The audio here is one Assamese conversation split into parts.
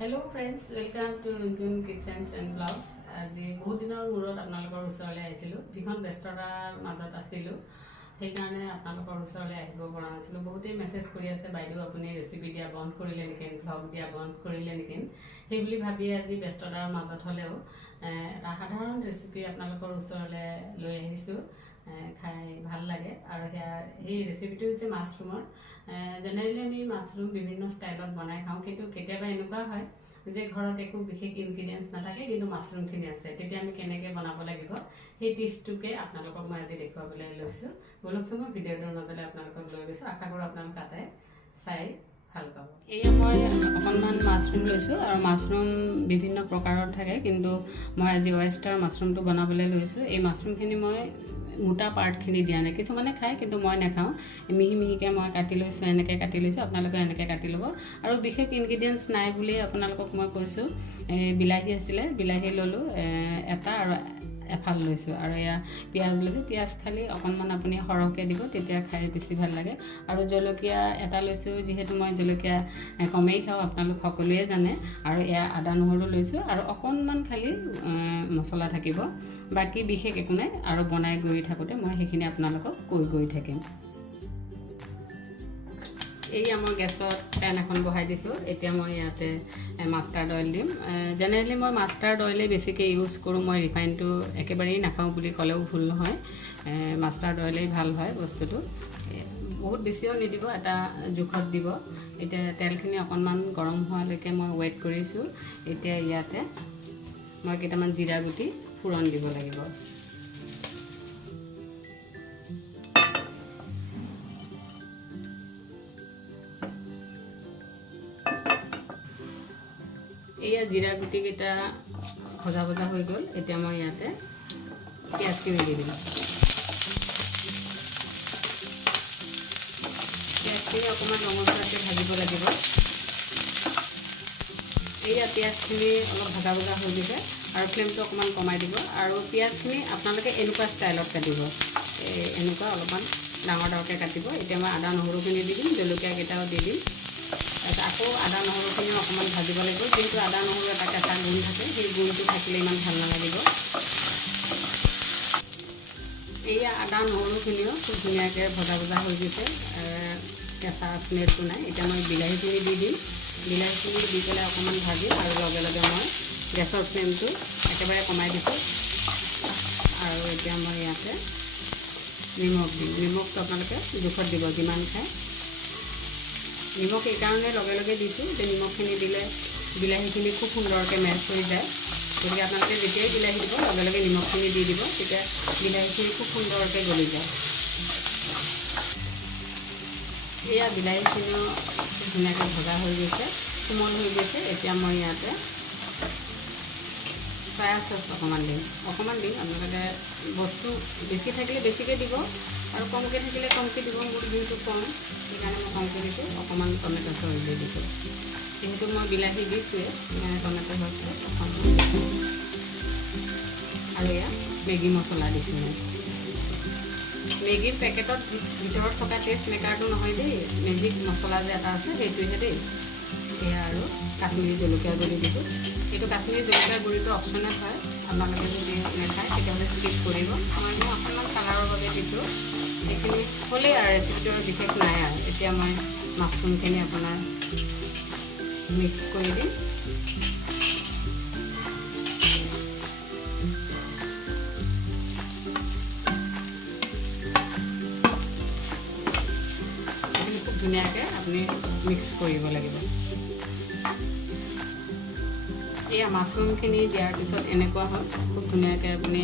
Hello friends, welcome to Runjun Kitchens and Vlogs. আজি বহুত দিনৰ মূৰত আপোনালোকৰ ওচৰলৈ আহিছিলোঁ। যিখন ব্যস্ততাৰ মাজত আছিলোঁ সেইকাৰণে আপোনালোকৰ ওচৰলৈ আহিব পৰা নাছিলোঁ। বহুতেই মেছেজ কৰি আছে, বাইদেউ আপুনি ৰেচিপি দিয়া বন্ধ কৰিলে নেকি, ভ্লগ দিয়া বন্ধ কৰিলে নেকি, সেই বুলি ভাবি আজি ব্যস্ততাৰ মাজত হ'লেও এটা সাধাৰণ ৰেচিপি আপোনালোকৰ ওচৰলৈ লৈ আহিছোঁ। খাই ভাল লাগে আৰু সেই ৰেচিপিটো হৈছে মাছৰুমৰ। জেনেৰেলি আমি মাছৰুম বিভিন্ন ষ্টাইলত বনাই খাওঁ, কিন্তু কেতিয়াবা এনেকুৱা হয় যে ঘৰত একো বিশেষ ইনগ্ৰিডিয়েণ্টছ নাথাকে কিন্তু মাছৰুমখিনি আছে, তেতিয়া আমি কেনেকৈ বনাব লাগিব সেই টিপছটোকে আপোনালোকক মই আজি দেখুৱাবলৈ লৈছোঁ। বলকচোন মই ভিডিঅ'টোৰ মাজলৈ আপোনালোকক লৈ গৈছোঁ। আশা কৰোঁ আপোনালোক তাতে চাই ভাল পাব। এয়া মই অকণমান মাছৰুম লৈছোঁ আৰু মাছৰুম বিভিন্ন প্ৰকাৰৰ থাকে, কিন্তু মই আজি ৱেষ্টাৰ মাছৰুমটো বনাবলৈ লৈছোঁ। এই মাছৰুমখিনি মই মোটা পাৰ্টখিনি দিয়া নাই, কিছুমানে খায় কিন্তু মই নাখাওঁ। মিহি মিহিকৈ মই কাটি লৈছোঁ, এনেকৈ কাটি লৈছোঁ, আপোনালোকে এনেকৈ কাটি ল'ব। আৰু বিশেষ ইনগ্ৰিডিয়েণ্টছ নাই বুলি আপোনালোকক মই কৈছোঁ। বিলাহী আছিলে, বিলাহী ল'লোঁ এটা আৰু এফাল লৈছোঁ, আৰু এয়া পিঁয়াজ লৈছোঁ। পিঁয়াজ খালি অকণমান আপুনি সৰহকৈ দিব, তেতিয়া খাই বেছি ভাল লাগে। আৰু জলকীয়া এটা লৈছোঁ, যিহেতু মই জলকীয়া কমেই খাওঁ আপোনালোক সকলোৱে জানে। আৰু এয়া আদা নহৰু লৈছোঁ আৰু অকণমান খালি মছলা থাকিব, বাকী বিশেষ একো নাই। আৰু বনাই গৈ থাকোঁতে মই সেইখিনি আপোনালোকক কৈ গৈ থাকিম। এইয়া মই গেছত পেন এখন বহাই দিছোঁ। এতিয়া মই ইয়াতে মাষ্টাৰ্ড অইল দিম। জেনেৰেলি মই মাষ্টাৰ্ড অইলেই বেছিকৈ ইউজ কৰোঁ। মই ৰিফাইনটো একেবাৰেই নাখাওঁ বুলি ক'লেও ভুল নহয়। মাষ্টাৰ্ড অইলেই ভাল হয় বস্তুটো। বহুত বেছিও নিদিব, এটা জোখত দিব। এতিয়া তেলখিনি অকণমান গৰম হোৱালৈকে মই ৱেইট কৰিছোঁ। এতিয়া ইয়াতে মই কেইটামান জিৰা গুটি ফোৰণ দিব লাগিব। এয়া জিৰা গুটিকেইটা ভজা ভজা হৈ গ'ল। এতিয়া মই ইয়াতে পিঁয়াজখিনি দি দিম। পিঁয়াজখিনি অকণমান ৰঙচুৱাকৈ ভাজিব লাগিব। এয়া পিঁয়াজখিনি অলপ ভজা ভজা হৈ গৈছে আৰু ফ্লেমটো অকণমান কমাই দিব। আৰু পিঁয়াজখিনি আপোনালোকে এনেকুৱা ষ্টাইলত কাটিব, এনেকুৱা অলপমান ডাঙৰ ডাঙৰকৈ কাটিব। এতিয়া মই আদা নহৰুখিনি দি দিম, জলকীয়াকেইটাও দি দিম। তাৰপিছত আকৌ আদা নহৰুখিনিও অকণমান ভাজিব লাগিব, কিন্তু আদা নহৰু এটা কেঁচা গুণ থাকে, সেই গুণটো থাকিলে ইমান ভাল নালাগিব। এইয়া আদা নহৰুখিনিও খুব ধুনীয়াকৈ ভজা ভজা হৈ গৈছে, কেঁচা স্মেলটো নাই। এতিয়া মই বিলাহীখিনি দি দিম। বিলাহীখিনি দি পেলাই অকণমান ভাজিম আৰু লগে লগে মই গেছৰ ফ্লেমটো একেবাৰে কমাই দিছোঁ। আৰু এতিয়া মই ইয়াতে নিমখ দিম। নিমখটো আপোনালোকে জোখত দিব, যিমান খায়। নিমখ এইকাৰণে লগে লগে দিছোঁ যে নিমখখিনি দিলে বিলাহীখিনি খুব সুন্দৰকৈ মেচ হৈ যায়। গতিকে আপোনালোকে যেতিয়াই বিলাহী দিব লগে লগে নিমখখিনি দি দিব, তেতিয়া বিলাহীখিনি খুব সুন্দৰকৈ গলি যায়। এয়া বিলাহীখিনিও খুব ধুনীয়াকৈ ভজা হৈ গৈছে, কোমল হৈ গৈছে। এতিয়া মই ইয়াতে চয়া চচ অকণমান দিম। আপোনালোকে বস্তু বেছি থাকিলে বেছিকৈ দিব আৰু কমকৈ থাকিলে কমকৈ দিব। মোৰ যিহেতু কম, সেইকাৰণে মই কমকৈ দিছোঁ। অকণমান টমেটো চচ দি দিছোঁ, যিহেতু মই বিলাহী দিছোঁৱে, সেইকাৰণে টমেটো চচটো অকণমান। আৰু এয়া মেগী মছলা দিছোঁ মই। মেগীৰ পেকেটত ভিতৰত থকা টেষ্ট মেকাৰটো নহয় দেই, মেজিক মছলা যে এটা আছে সেইটোহে দেই। এয়া আৰু কাশ্মীৰী জলকীয়া গুড়ি দিছোঁ। এইটো কাশ্মীৰী জলকীয়া গুড়িটো অপশ্যনেল হয়, আপোনালোকে যদি নাখায় তেতিয়াহ'লে স্কিপ কৰিব। মই অকণমান কালাৰৰ বাবে দিছোঁ। সেইখিনি হ'লেই আৰু ৰেচিপিটো বিশেষ নাই আৰু। এতিয়া মই মাছৰুমখিনি আপোনাৰ মিক্স কৰি দিম। খুব ধুনীয়াকৈ আপুনি মিক্স কৰিব লাগিব। এয়া মাছৰুমখিনি দিয়াৰ পিছত এনেকুৱা হ'ল, খুব ধুনীয়াকৈ আপুনি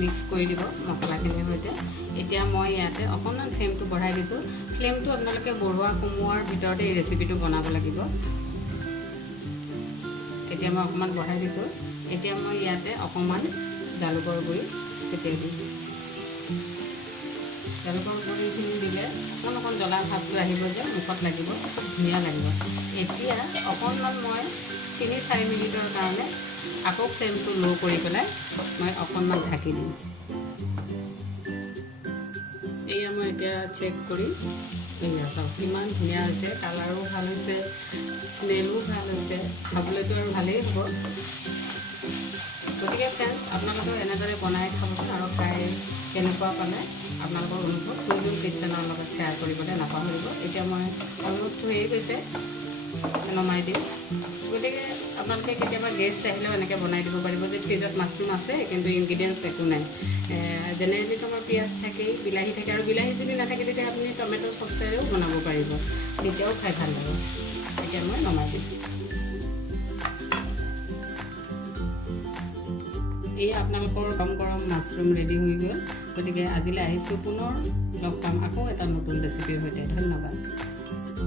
মিক্স কৰি দিব মছলাখিনিৰ সৈতে। এতিয়া মই ইয়াতে অকণমান ফ্লেমটো বঢ়াই দিছোঁ। ফ্লেমটো আপোনালোকে বঢ়োৱা কমোৱাৰ ভিতৰতে এই ৰেচিপিটো বনাব লাগিব। এতিয়া মই অকণমান বঢ়াই দিছোঁ। এতিয়া মই ইয়াতে অকণমান জালুকৰ গুড়ি ছটিয়াই দিছোঁ। জালুকৰ গুড়িখিনি দিলে অকণ জ্বলা ভাৱটো আহিব যে মুখত লাগিব, খুব ধুনীয়া লাগিব। এতিয়া অকণমান মই 3-4 মিনিটৰ কাৰণে আকৌ ফ্লেমটো ল' কৰি পেলাই মই অকণমান ঢাকি দিম। এয়া মই এতিয়া চেক কৰি এয়া চাওক কিমান ধুনীয়া হৈছে, কালাৰো ভাল হৈছে, স্মেলো ভাল হৈছে। খাবলৈতো আৰু ভালেই হ'ব। গতিকে ফ্ৰেণ্ডছ, আপোনালোকেও এনেদৰে বনাই খাবচোন আৰু খাই কেনেকুৱা পালে আপোনালোকৰ অনুভৱ কোনজন কিটচেনৰ লগত শ্বেয়াৰ কৰিবলৈ নাপাহৰিব। এতিয়া মই অলমষ্ট হৈয়ে গৈছে, নমাই দিম। গতিকে আপোনালোকে কেতিয়াবা গেষ্ট আহিলেও এনেকৈ বনাই দিব পাৰিব যে ফ্ৰিজত মাছৰুম আছে কিন্তু ইনগ্ৰিডিয়েণ্টছ একো নাই। জেনেৰেলিটো আমাৰ পিঁয়াজ থাকেই, বিলাহী থাকে, আৰু বিলাহী যদি নাথাকে তেতিয়া আপুনি টমেটো চচেৰেও বনাব পাৰিব, তেতিয়াও খাই ভাল লাগিব। এতিয়া মই নমাই দিম। এই আপোনালোকৰ গৰম গৰম মাছৰুম ৰেডি হৈ গ'ল। গতিকে আজিলৈ আহিছোঁ, পুনৰ লগ পাম আকৌ এটা নতুন ৰেচিপিৰ সৈতে। ধন্যবাদ।